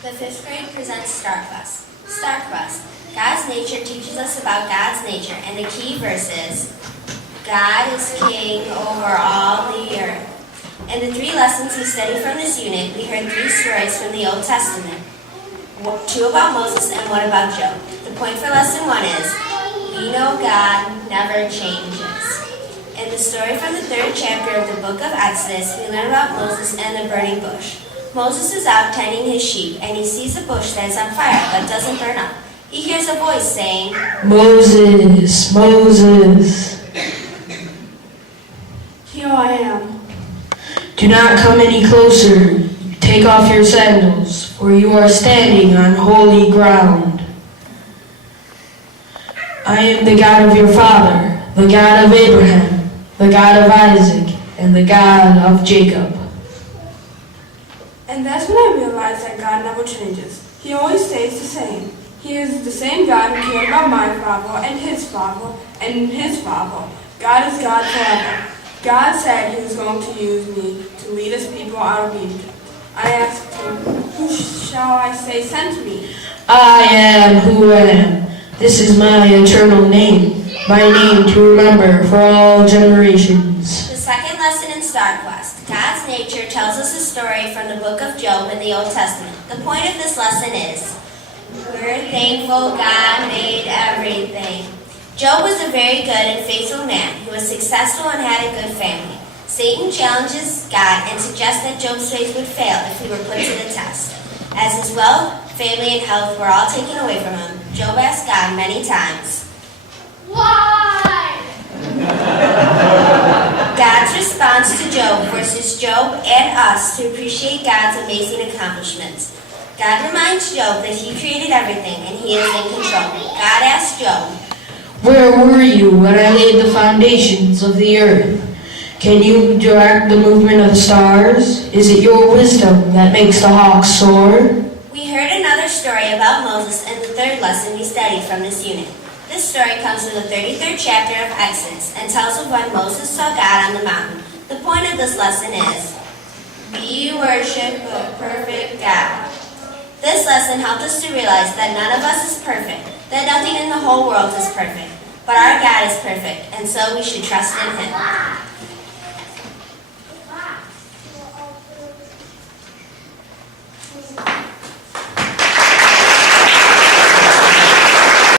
The fifth grade presents Star Quest. Star Quest. God's nature teaches us about God's nature, and the key verse is, God is king over all the earth. In the 3 lessons we studied from this unit, we heard 3 stories from the Old Testament. 2 about Moses and 1 about Job. The point for lesson 1 is, we know God never changes. In the story from the 3rd chapter of the book of Exodus, we learn about Moses and the burning bush. Moses is out tending his sheep, and he sees a bush that is on fire but doesn't burn up. He hears a voice saying, Moses, Moses. Here I am. Do not come any closer. Take off your sandals, for you are standing on holy ground. I am the God of your father, the God of Abraham, the God of Isaac, and the God of Jacob. And that's when I realized that God never changes. He always stays the same. He is the same God who cared about my father and his father and his father. God is God forever. God said he was going to use me to lead his people out of Egypt. I asked him, who shall I say sent me? I am who I am. This is my eternal name, my name to remember for all generations. The second lesson in Star Quest. God's nature tells us a story from the book of Job in the Old Testament. The point of this lesson is, we're thankful God made everything. Job was a very good and faithful man. He was successful and had a good family. Satan challenges God and suggests that Job's faith would fail if he were put to the test. As his wealth, family, and health were all taken away from him, Job asked God many times, why? God's response to Job forces Job and us to appreciate God's amazing accomplishments. God reminds Job that he created everything and he is in control. God asked Job, where were you when I laid the foundations of the earth? Can you direct the movement of the stars? Is it your wisdom that makes the hawks soar? We heard another story about Moses in the 3rd lesson we studied from this unit. This story comes from the 33rd chapter of Exodus and tells of when Moses saw God on the mountain. The point of this lesson is, we worship a perfect God. This lesson helped us to realize that none of us is perfect, that nothing in the whole world is perfect, but our God is perfect, and so we should trust in him.